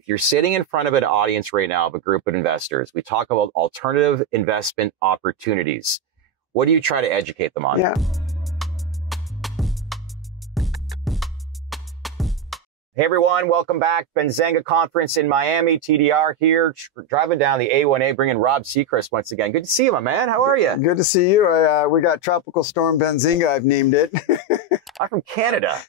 if you're sitting in front of an audience right now of a group of investors, we talk about alternative investment opportunities. What do you try to educate them on? Yeah. Hey everyone, welcome back. Benzinga conference in Miami, TDR here, driving down the A1A, bringing Rob Sechrist once again. Good to see you, my man. How are you? Good to see you. We got Tropical Storm Benzinga, I've named it. I'm from Canada,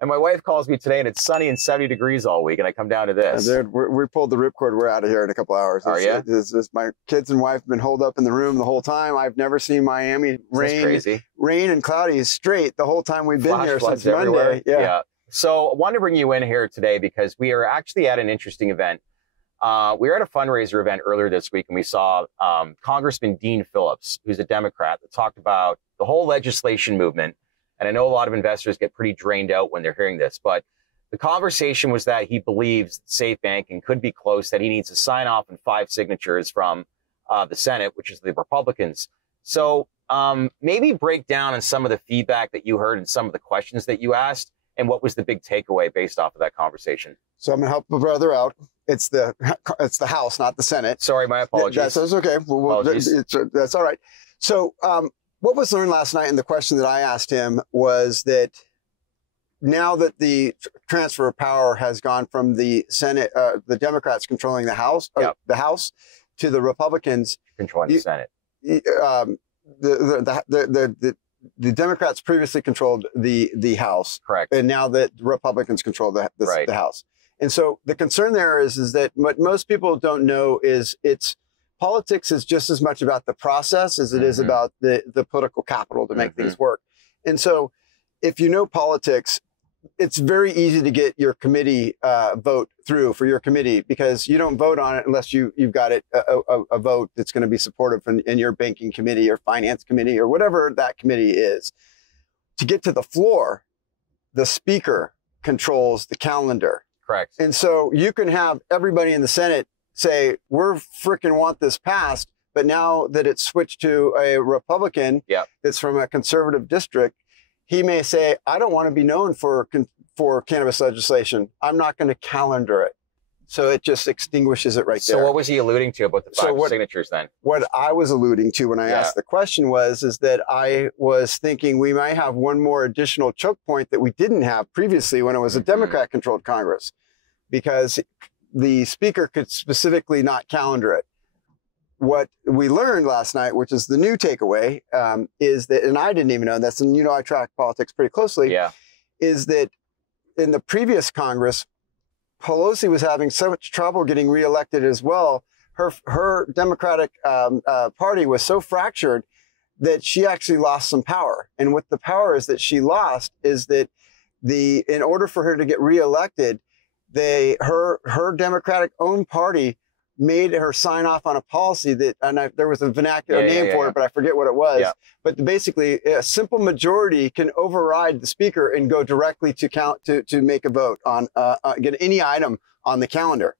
and my wife calls me today, and it's sunny and 70 degrees all week, and I come down to this. We pulled the ripcord. We're out of here in a couple hours. Are you? My kids and wife have been holed up in the room the whole time. I've never seen Miami rain and cloudy straight the whole time we've been here since Monday. Yeah. So I wanted to bring you in here today because we are actually at an interesting event. We were at a fundraiser event earlier this week, and we saw Congressman Dean Phillips, who's a Democrat, that talked about the whole legislation movement. And I know a lot of investors get pretty drained out when they're hearing this, but the conversation was that he believes safe banking could be close, that he needs to sign off on 5 signatures from the Senate, which is the Republicans. So maybe break down on some of the feedback that you heard and some of the questions that you asked, and what was the big takeaway based off of that conversation? So I'm going to help my brother out. It's the House, not the Senate. Sorry, my apologies. That's okay. That's all right. So what was learned last night, and the question that I asked him was that now that the transfer of power has gone from the Senate, the Democrats controlling the House, to the Republicans controlling the Senate. The Democrats previously controlled the House, correct, and now that Republicans control the House. And so the concern there is that what most people don't know is politics is just as much about the process as it is about the political capital to make things work. And so if you know politics, it's very easy to get your committee vote through for your committee, because you don't vote on it unless you've got a vote that's going to be supportive in your banking committee or finance committee or whatever that committee is. To get to the floor, the speaker controls the calendar. Correct. And so you can have everybody in the Senate say, we're freaking want this passed. But now that it's switched to a Republican that's from a conservative district, he may say, I don't want to be known for cannabis legislation. I'm not going to calendar it. So it just extinguishes it right there. So what was he alluding to about the 5 signatures then? What I was alluding to when I asked the question is that I was thinking we might have one more additional choke point that we didn't have previously when it was a Democrat-controlled Congress, because the speaker could specifically not calendar it. What we learned last night, which is the new takeaway, is that, and I didn't even know this, and you know I track politics pretty closely, is that in the previous Congress, Pelosi was having so much trouble getting reelected as well. Her Democratic party was so fractured that she actually lost some power. And what the power is that she lost is that in order for her to get reelected, her Democratic-owned party made her sign off on a policy that, and there was a vernacular name for it, but I forget what it was. But basically, a simple majority can override the speaker and go directly to make a vote on get any item on the calendar.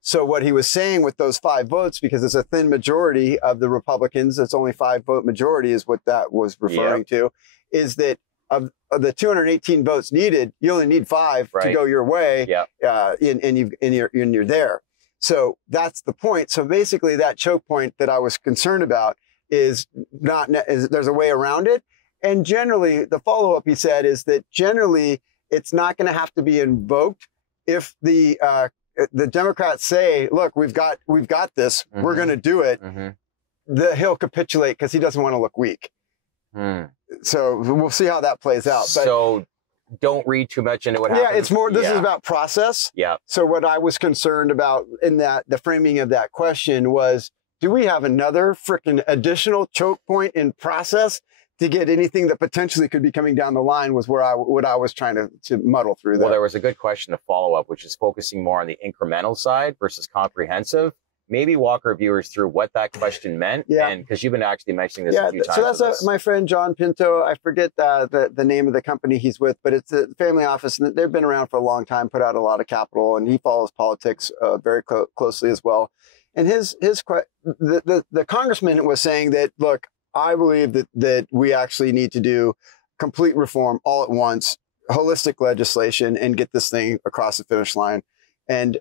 So what he was saying with those 5 votes, because it's a thin majority of the Republicans, it's only 5-vote majority is what that was referring to, is that of the 218 votes needed, you only need 5 to go your way, and you're there. So that's the point. So basically that choke point that I was concerned about is there's a way around it. And generally the follow-up he said is that generally it's not going to have to be invoked if the Democrats say, look, we've got this, we're going to do it. He'll capitulate because he doesn't want to look weak. So we'll see how that plays out. But, so don't read too much into what happens. Yeah, it's more, this is about process. So what I was concerned about in the framing of that question was, do we have another freaking additional choke point in process to get anything that potentially could be coming down the line, was what I was trying to muddle through there. Well, there was a good question to follow up, which is focusing more on the incremental side versus comprehensive. Maybe walk our viewers through what that question meant, and because you've been actually mentioning this a few times. So that's my friend John Pinto. I forget the name of the company he's with, but it's a family office, and they've been around for a long time, put out a lot of capital, and he follows politics very closely as well. And the congressman was saying that, look, I believe that we actually need to do complete reform all at once, holistic legislation, and get this thing across the finish line. And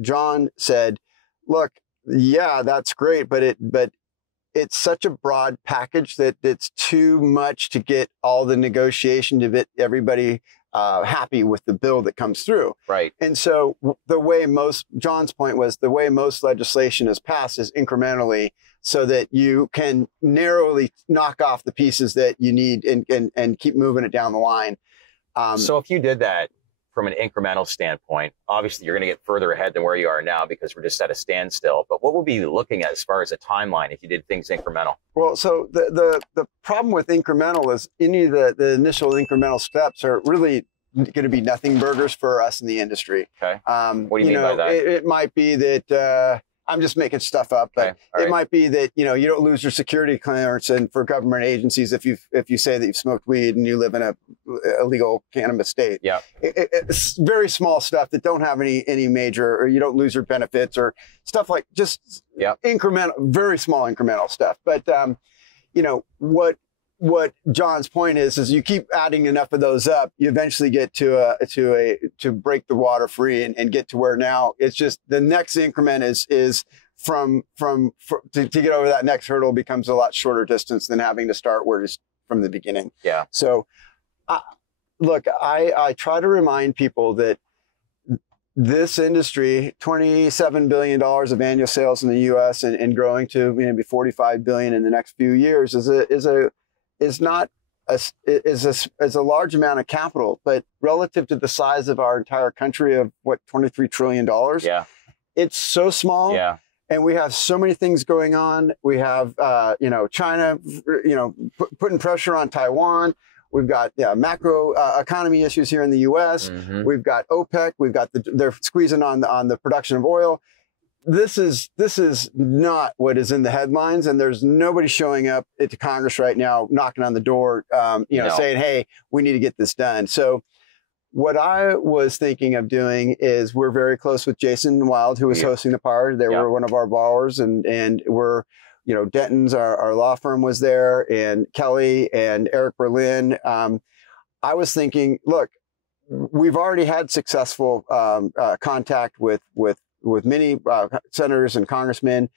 John said, look, yeah, that's great, but it's such a broad package that it's too much to get all the negotiation to get everybody happy with the bill that comes through. Right. And so John's point was the way most legislation is passed is incrementally, so that you can narrowly knock off the pieces that you need and keep moving it down the line. So if you did that from an incremental standpoint, obviously you're going to get further ahead than where you are now because we're just at a standstill. But what would we be looking at as far as a timeline if you did things incremental? Well, so the problem with incremental is any of the initial incremental steps are really going to be nothing burgers for us in the industry. Okay. What do you mean by that? It might be that I'm just making stuff up, but it might be that, you don't lose your security clearance and for government agencies if you say that you've smoked weed and you live in a illegal cannabis state. Yeah. It's very small stuff that don't have any major, or you don't lose your benefits or stuff like just incremental, very small incremental stuff. But what John's point is you keep adding enough of those up, you eventually get to break the water free and get to where now it's just the next increment is to get over that next hurdle becomes a lot shorter distance than having to start where it's from the beginning. Yeah. So, look, I try to remind people that this industry, $27 billion of annual sales in the U.S. and growing to maybe $45 billion in the next few years is a large amount of capital, but relative to the size of our entire country of $23 trillion, it's so small. Yeah. And we have so many things going on. We have, China, putting pressure on Taiwan. We've got macro economy issues here in the U.S. Mm-hmm. We've got OPEC. We've got they're squeezing on the production of oil. This is not what is in the headlines, and there's nobody showing up to Congress right now, knocking on the door, saying, "Hey, we need to get this done." So, what I was thinking of doing is we're very close with Jason Wild, who was hosting the party. They were one of our borrowers, and we're, Denton's our law firm was there, and Kelly and Eric Berlin. I was thinking, look, we've already had successful contact with many senators and congressmen,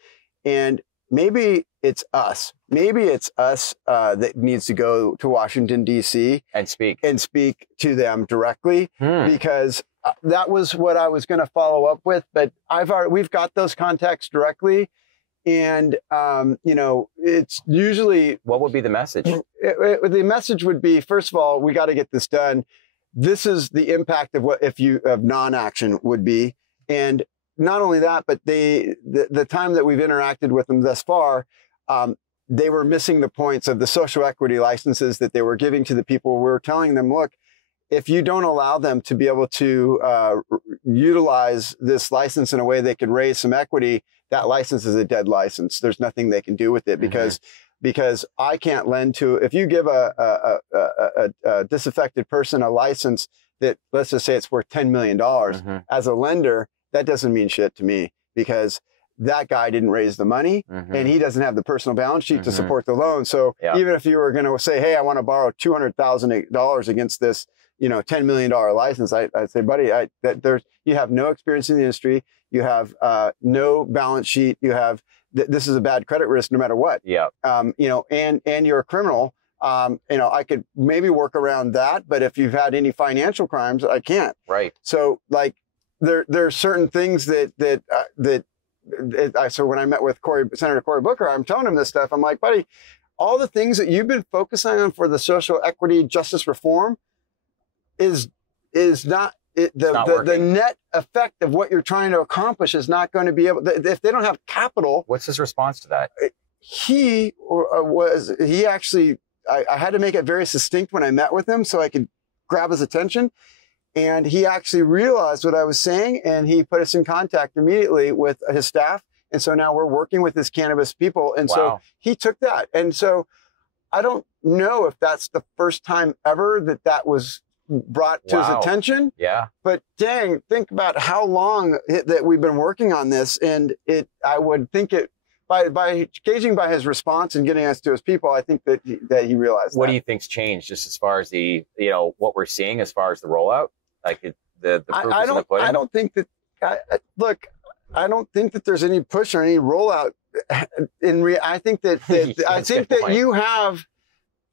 and maybe it's us. Maybe it's us that needs to go to Washington, D.C. and speak to them directly, because that was what I was going to follow up with. But we've got those contacts directly, and it's usually, what would be the message? The message would be, first of all, we got to get this done. This is the impact of non-action would be, and not only that, but the time that we've interacted with them thus far, they were missing the points of the social equity licenses that they were giving to the people. We were telling them, look, if you don't allow them to be able to utilize this license in a way they could raise some equity, that license is a dead license. There's nothing they can do with it because I can't lend to, if you give a disaffected person a license that, let's just say it's worth $10 million, as a lender, that doesn't mean shit to me, because that guy didn't raise the money and he doesn't have the personal balance sheet to support the loan. So even if you were going to say, hey, I want to borrow $200,000 against this, $10 million license, I'd say, buddy, you have no experience in the industry. You have no balance sheet. You have, this is a bad credit risk no matter what. Yeah. And you're a criminal. I could maybe work around that, but if you've had any financial crimes, I can't. Right. So there are certain things so when I met with Senator Cory Booker, I'm telling him this stuff. I'm like, buddy, all the things that you've been focusing on for the social equity justice reform is not the net effect of what you're trying to accomplish is not going to be able to, if they don't have capital. What's his response to that? I had to make it very succinct when I met with him so I could grab his attention. And he actually realized what I was saying, and he put us in contact immediately with his staff. And so now we're working with his cannabis people. And so he took that. And so I don't know if that's the first time ever that was brought to his attention. Yeah. But dang, think about how long that we've been working on this. And I would think by gauging by his response and getting us to his people, I think that he realized. What do you think's changed just as far as what we're seeing as far as the rollout? Like the proof is in the pudding? I don't think that look, I don't think that there's any push or any rollout. I think that you have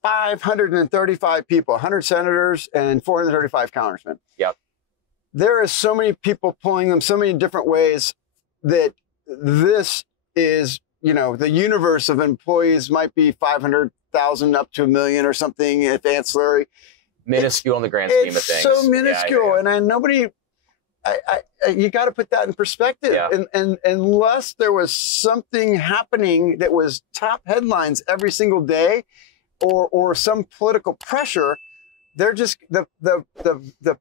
535 people, 100 senators and 435 congressmen. Yep. There is so many people pulling them so many different ways that this is, the universe of employees might be 500,000 up to 1 million or something if ancillary. Minuscule in the grand scheme of things. So minuscule. And you got to put that in perspective. Yeah. And unless there was something happening that was top headlines every single day or some political pressure, they're just the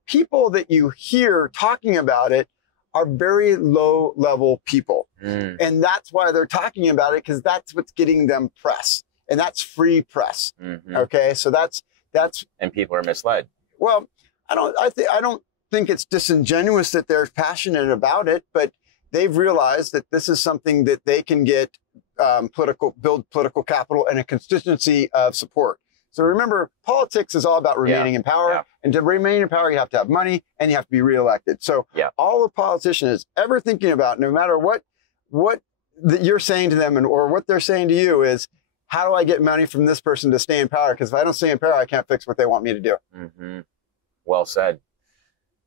people that you hear talking about it are very low level people. And that's why they're talking about it, because that's what's getting them press. And that's free press. Okay. So that's and people are misled. Well, I don't think it's disingenuous that they're passionate about it, but they've realized that this is something that they can get build political capital and a constituency of support. So remember, politics is all about remaining in power. Yeah. And to remain in power, you have to have money and you have to be reelected. So all a politician is ever thinking about, no matter what you're saying to them or what they're saying to you, is, how do I get money from this person to stay in power? Because if I don't stay in power, I can't fix what they want me to do. Well said.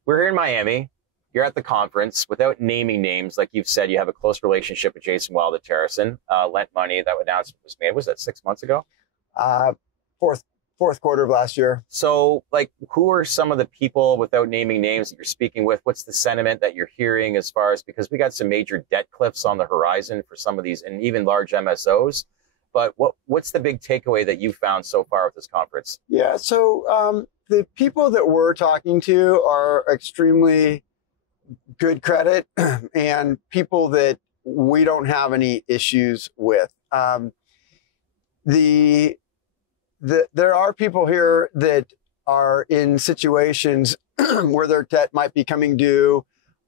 We're here in Miami. You're at the conference. Without naming names, like you've said, you have a close relationship with Jason Wild at Terracin. Lent money, that announcement was made. Was that 6 months ago? Fourth quarter of last year. So, who are some of the people, without naming names, that you're speaking with? What's the sentiment that you're hearing as far as, because we got some major debt cliffs on the horizon for some of these, and even large MSOs. But what's the big takeaway that you found so far with this conference? Yeah, so the people that we're talking to are extremely good credit and people that we don't have any issues with. There are people here that are in situations where their debt might be coming due,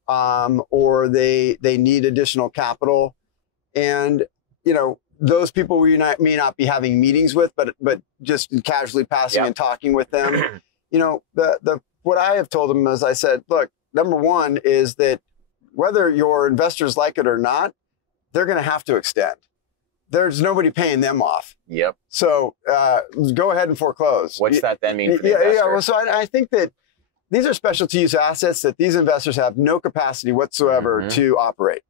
or they need additional capital. And, those people we may not be having meetings with, but just casually passing and talking with them. What I have told them is, I said, look, number one is that whether your investors like it or not, they're going to have to extend. There's nobody paying them off. Yep. So go ahead and foreclose. What's that then mean for the investor? Yeah. Well, so I think that these are specialty use assets that these investors have no capacity whatsoever to operate.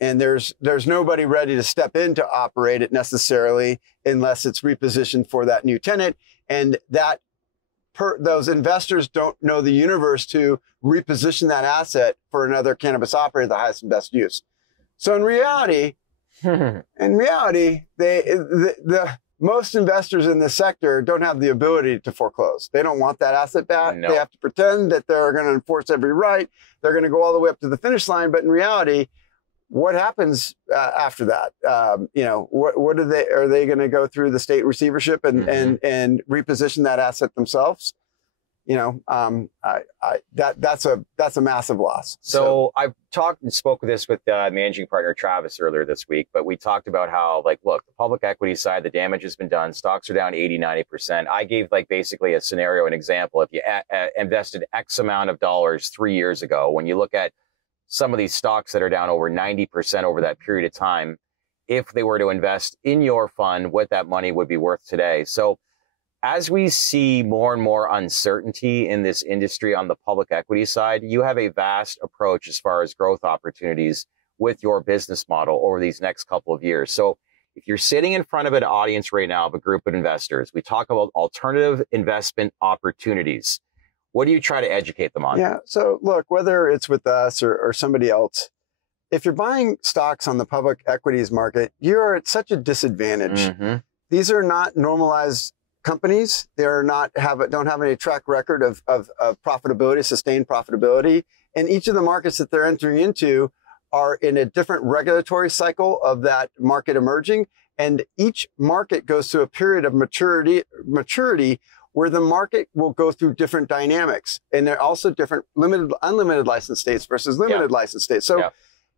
And there's nobody ready to step in to operate it necessarily unless it's repositioned for that new tenant. And those investors don't know the universe to reposition that asset for another cannabis operator, the highest and best use. So in reality, the most investors in this sector don't have the ability to foreclose. They don't want that asset back. No. They have to pretend that they're going to enforce every right. They're going to go all the way up to the finish line. But in reality, what happens after that? What are they going to go through the state receivership and reposition that asset themselves? That's a massive loss. So I've talked and spoke with managing partner Travis earlier this week, but we talked about how, look, the public equity side, the damage has been done. Stocks are down 80, 90%. I gave basically a scenario, an example. If you invested X amount of dollars 3 years ago, when you look at some of these stocks that are down over 90% over that period of time, if they were to invest in your fund, what that money would be worth today. So as we see more and more uncertainty in this industry on the public equity side, you have a vast approach as far as growth opportunities with your business model over these next couple of years. So if you're sitting in front of an audience right now of a group of investors, we talk about alternative investment opportunities. What do you try to educate them on? Yeah. So look, whether it's with us or somebody else, if you're buying stocks on the public equities market, you're at such a disadvantage. These are not normalized companies. They're don't have any track record of profitability, sustained profitability. And each of the markets that they're entering into are in a different regulatory cycle of that market emerging. And each market goes through a period of maturity where the market will go through different dynamics. And they're also different unlimited license states versus limited license states. So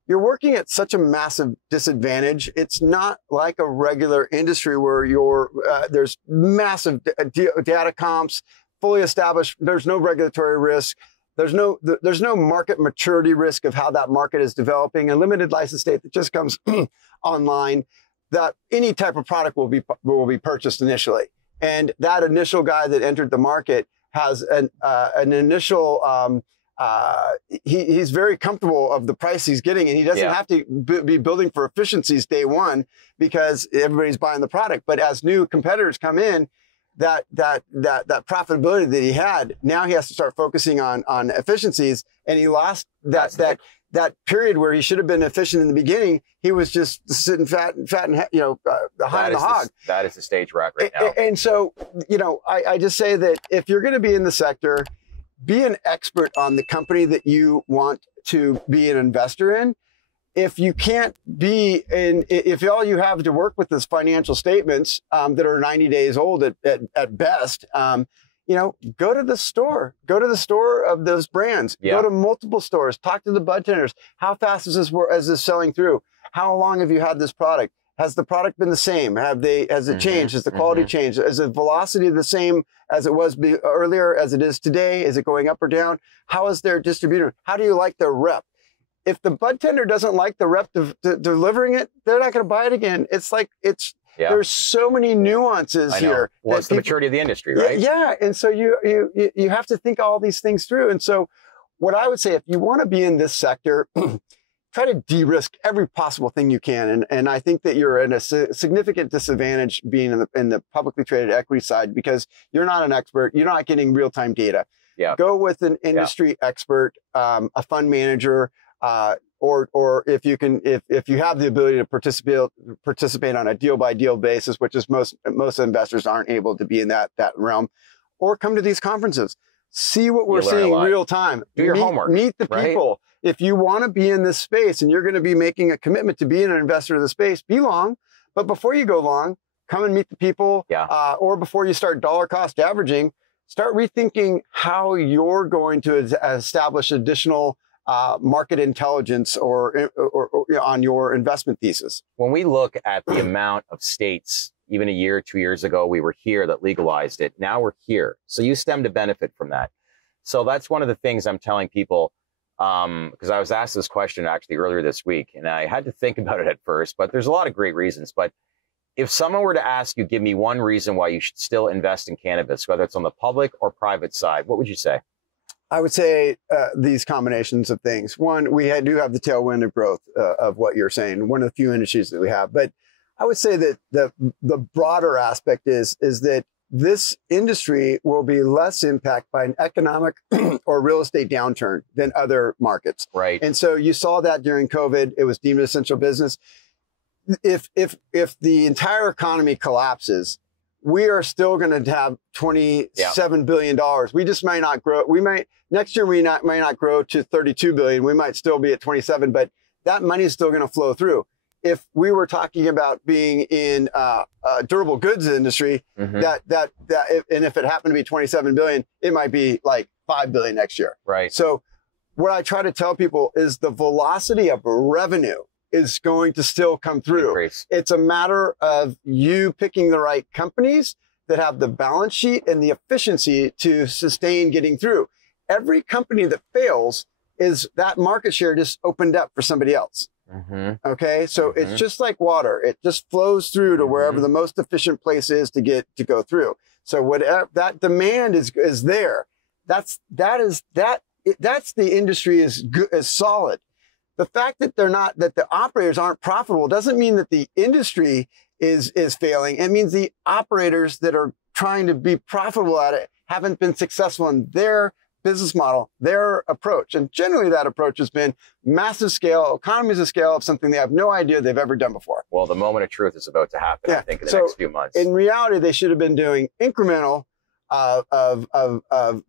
you're working at such a massive disadvantage. It's not like a regular industry where there's massive data comps, fully established. There's no regulatory risk. There's no market maturity risk of how that market is developing. A limited license state that just comes online, that any type of product will be purchased initially. And that initial guy that entered the market has an initial, he's very comfortable of the price he's getting, and he doesn't have to be building for efficiencies day one because everybody's buying the product. But as new competitors come in, that profitability that he had, now he has to start focusing on efficiencies, and he lost that period where he should have been efficient in the beginning. He was just sitting fat and behind the hog. That is the stage we're at right now. And so, I just say that if you're going to be in the sector, be an expert on the company that you want to be an investor in. If you can't be if all you have to work with is financial statements that are 90 days old at best, go to the store. Go to the store of those brands. Yeah. Go to multiple stores. Talk to the bud tenders. How fast is this selling through? How long have you had this product? Has the product been the same? Has it changed? Has the quality changed? Is the velocity the same as it was earlier as it is today? Is it going up or down? How is their distributor? How do you like their rep? If the bud tender doesn't like the rep delivering it, they're not going to buy it again. There's so many nuances here. Well, it's the maturity of the industry, right? Yeah. And so you have to think all these things through. And so what I would say, if you want to be in this sector, try to de-risk every possible thing you can. And I think that you're in a significant disadvantage being in the publicly traded equity side because you're not an expert. You're not getting real-time data. Yeah. Go with an industry expert, a fund manager, or if you have the ability to participate on a deal by deal basis, which is most investors aren't able to be in that realm, or come to these conferences, see what we're seeing real time. Do your homework. Meet the people. If you want to be in this space and you're going to be making a commitment to being an investor in the space, be long. But before you go long, come and meet the people. Yeah. Or before you start dollar cost averaging, start rethinking how you're going to establish additional market intelligence or on your investment thesis. When we look at the amount of states, even a year, 2 years ago, we were here that legalized it. Now we're here. So you stand to benefit from that. So that's one of the things I'm telling people, because I was asked this question actually earlier this week, and I had to think about it at first, but there's a lot of great reasons. But if someone were to ask you, give me one reason why you should still invest in cannabis, whether it's on the public or private side, what would you say? I would say these combinations of things. One, we do have the tailwind of growth of what you're saying, one of the few industries that we have. But I would say that the broader aspect is that this industry will be less impacted by an economic or real estate downturn than other markets. Right. And so you saw that during COVID. It was deemed essential business. If the entire economy collapses, we are still going to have $27 billion. We just might not grow. Next year, might not grow to 32 billion. We might still be at 27, but that money is still going to flow through. If we were talking about being in durable goods industry, and if it happened to be 27 billion, it might be like 5 billion next year. Right. So what I try to tell people is the velocity of revenue is going to still come through. Increase. It's a matter of you picking the right companies that have the balance sheet and the efficiency to sustain getting through. Every company that fails is that market share just opened up for somebody else. Okay. So it's just like water. It just flows through to wherever the most efficient place is to go through. So whatever that demand is there, that's the industry is solid. The fact that the operators aren't profitable doesn't mean that the industry is failing. It means the operators that are trying to be profitable at it haven't been successful in their business model, their approach. And generally that approach has been massive scale, economies of scale of something they have no idea they've ever done before. Well, the moment of truth is about to happen, I think, in the next few months. In reality, they should have been doing incremental of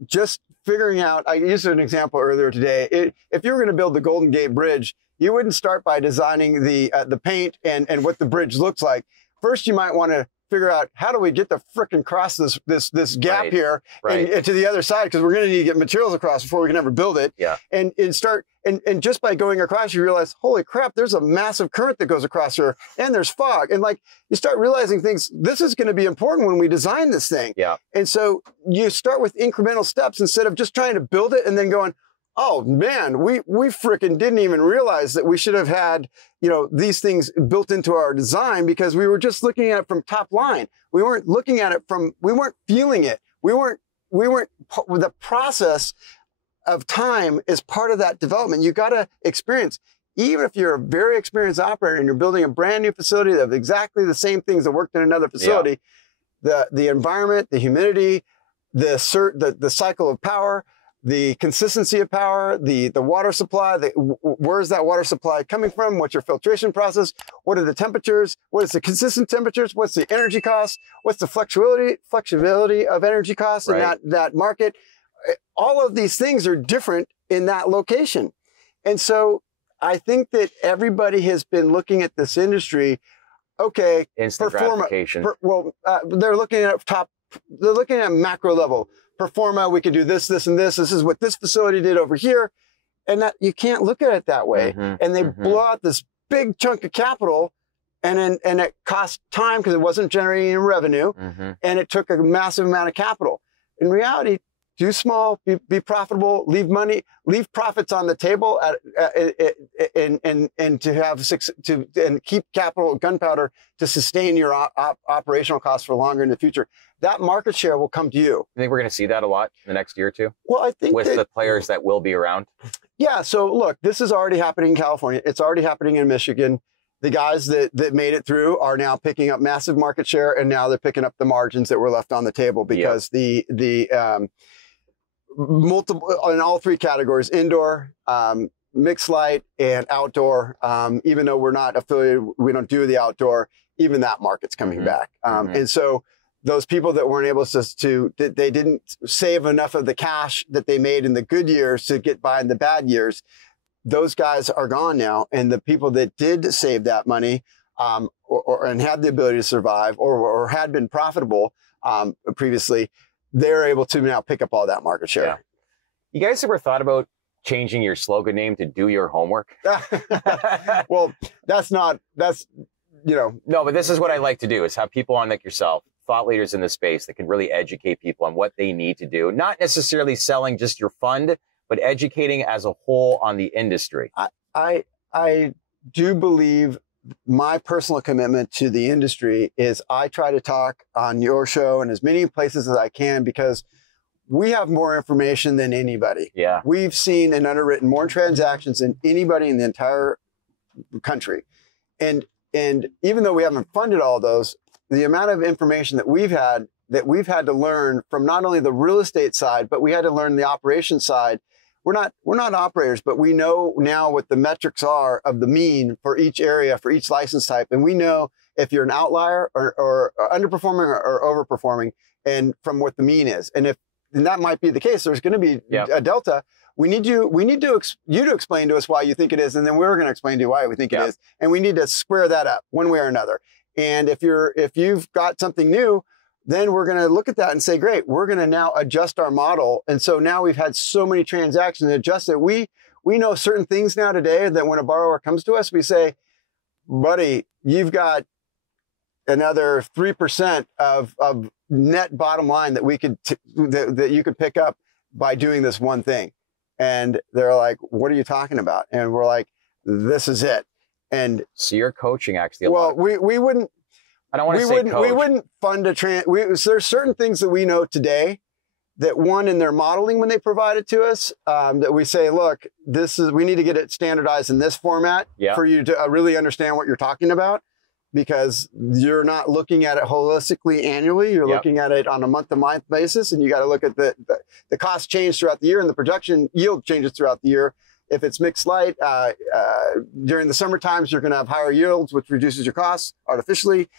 just figuring out. I used an example earlier today. If you were going to build the Golden Gate Bridge, you wouldn't start by designing the paint and what the bridge looks like. First, you might want to figure out how do we get the frickin' cross this gap here and to the other side, because we're going to need to get materials across before we can ever build it. Yeah. And just by going across, you realize, holy crap, there's a massive current that goes across here, and there's fog, and like you start realizing things. This is going to be important when we design this thing. Yeah. And so you start with incremental steps instead of just trying to build it and then going, oh man, we frickin' didn't even realize that we should have had, you know, these things built into our design, because we were just looking at it from top line. We weren't looking at it we weren't feeling it. We weren't, the process of time is part of that development. You got to experience, even if you're a very experienced operator and you're building a brand new facility of exactly the same things that worked in another facility, the environment, the humidity, the cycle of power, the consistency of power, the water supply, where's that water supply coming from? What's your filtration process? What are the temperatures? What is the consistent temperatures? What's the energy cost? What's the flexibility of energy costs in that market? All of these things are different in that location. And so I think that everybody has been looking at this industry, okay, instant gratification. They're looking at macro level. Performa, we could do this, this, and this. This is what this facility did over here. And that you can't look at it that way. And they blow out this big chunk of capital, and it cost time because it wasn't generating revenue, and it took a massive amount of capital. In reality, do small, be profitable, leave profits on the table, and to have and keep capital gunpowder to sustain your operational costs for longer in the future. That market share will come to you. I think we're going to see that a lot in the next year or two. Well, I think with the players that will be around. Yeah. So look, this is already happening in California. It's already happening in Michigan. The guys that made it through are now picking up massive market share, and now they're picking up the margins that were left on the table because the multiple in all three categories: indoor, mixed light, and outdoor. Even though we're not affiliated, we don't do the outdoor. Even that market's coming back, and so those people that weren't able they didn't save enough of the cash that they made in the good years to get by in the bad years. Those guys are gone now, and the people that did save that money, and had the ability to survive, or had been profitable previously, they're able to now pick up all that market share. Yeah. You guys ever thought about changing your slogan name to "Do Your Homework"? Well, no, but this is what I like to do: is have people on like yourself, thought leaders in the space that can really educate people on what they need to do. Not necessarily selling just your fund, but educating as a whole on the industry. I do believe my personal commitment to the industry is I try to talk on your show and as many places as I can, because we have more information than anybody. Yeah. We've seen and underwritten more transactions than anybody in the entire country. And even though we haven't funded all those, the amount of information that we've had to learn from not only the real estate side, but we had to learn the operation side. We're not operators, but we know now what the metrics are of the mean for each area, for each license type. And we know if you're an outlier or underperforming or overperforming, and from what the mean is. And that might be the case, there's going to be a delta. We need you to explain to us why you think it is, and then we're going to explain to you why we think it is. And we need to square that up one way or another. And if you've got something new, then we're going to look at that and say, great, we're going to now adjust our model. And so now we've had so many transactions adjusted. We know certain things now today that when a borrower comes to us, we say, buddy, you've got another 3% of net bottom line that that you could pick up by doing this one thing. And they're like, what are you talking about? And we're like, this is it. And so you're coaching actually a lot. Well, we wouldn't. I don't want to say coach. We wouldn't fund there's certain things that we know today that in their modeling when they provide it to us, that we say, look, we need to get it standardized in this format for you to really understand what you're talking about, because you're not looking at it holistically annually. You're looking at it on a month-to-month basis, and you got to look at the cost change throughout the year, and the production yield changes throughout the year. If it's mixed light, during the summer times, you're going to have higher yields, which reduces your costs artificially.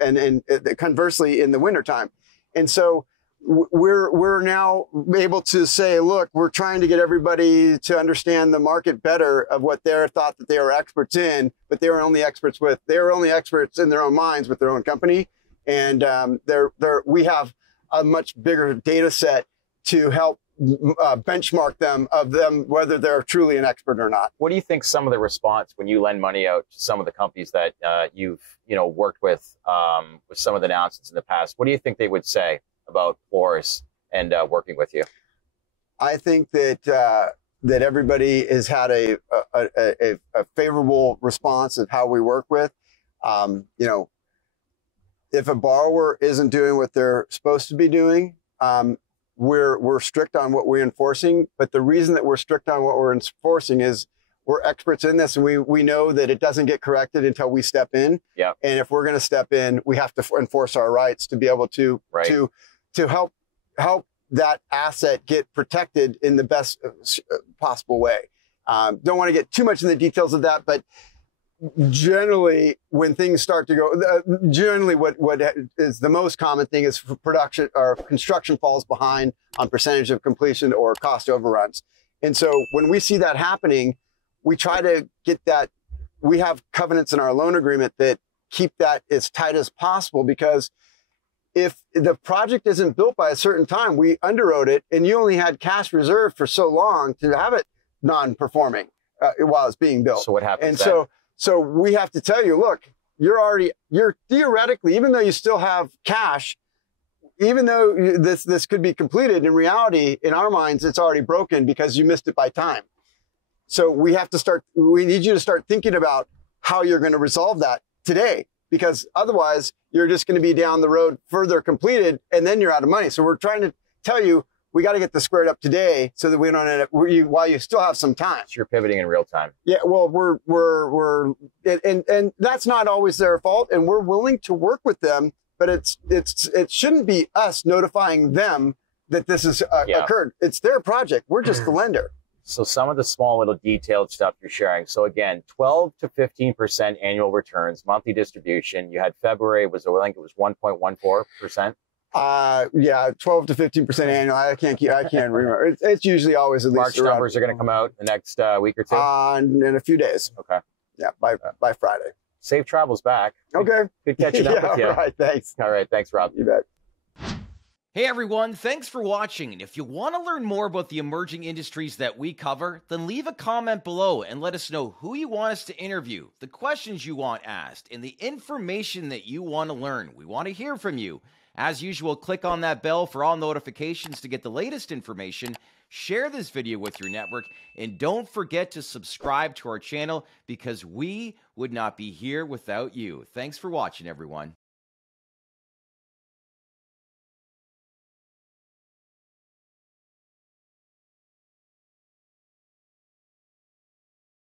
And conversely in the winter time. And so we're now able to say, look, we're trying to get everybody to understand the market better of what they thought that they were experts in, but they were only experts in their own minds with their own company. And we have a much bigger data set to help benchmark them whether they're truly an expert or not. What do you think some of the response when you lend money out to some of the companies that you've worked with some of the announcements in the past? What do you think they would say about Pelorus and working with you? I think that everybody has had a favorable response of how we work with. If a borrower isn't doing what they're supposed to be doing, we're strict on what we're enforcing. But the reason that we're strict on what we're enforcing is we're experts in this, and we know that it doesn't get corrected until we step in. Yeah. And if we're going to step in, we have to enforce our rights to be able to help that asset get protected in the best possible way. Don't want to get too much in the details of that, but generally, when things start to go, generally what is the most common thing is production or construction falls behind on percentage of completion or cost overruns. And so when we see that happening, we try to get that. We have covenants in our loan agreement that keep that as tight as possible, because if the project isn't built by a certain time, we underwrote it, and you only had cash reserved for so long to have it non-performing while it's being built. So what happens? And then? So we have to tell you, look, you're theoretically, even though you still have cash, even though this could be completed, in reality, in our minds, it's already broken because you missed it by time. So we need you to start thinking about how you're going to resolve that today, because otherwise you're just going to be down the road further completed, and then you're out of money. So we're trying to tell you, we got to get this squared up today so that we don't end up while you still have some time. So you're pivoting in real time. Yeah, well, and that's not always their fault, and we're willing to work with them, but it shouldn't be us notifying them that this has occurred. It's their project. We're just the lender. So some of the small little detailed stuff you're sharing. So again, 12 to 15% annual returns, monthly distribution. You had February I think it was 1.14%. Yeah, 12 to 15% annual. I can't remember. It's usually always at least March numbers are going to come out the next week or two. In a few days. Okay. Yeah, by Friday. Safe travels back. Okay. Good catching up with you. All right, thanks. All right, thanks, Rob. You bet. Hey everyone, thanks for watching. And if you want to learn more about the emerging industries that we cover, then leave a comment below and let us know who you want us to interview, the questions you want asked, and the information that you want to learn. We want to hear from you. As usual, click on that bell for all notifications to get the latest information. Share this video with your network, and don't forget to subscribe to our channel, because we would not be here without you. Thanks for watching, everyone.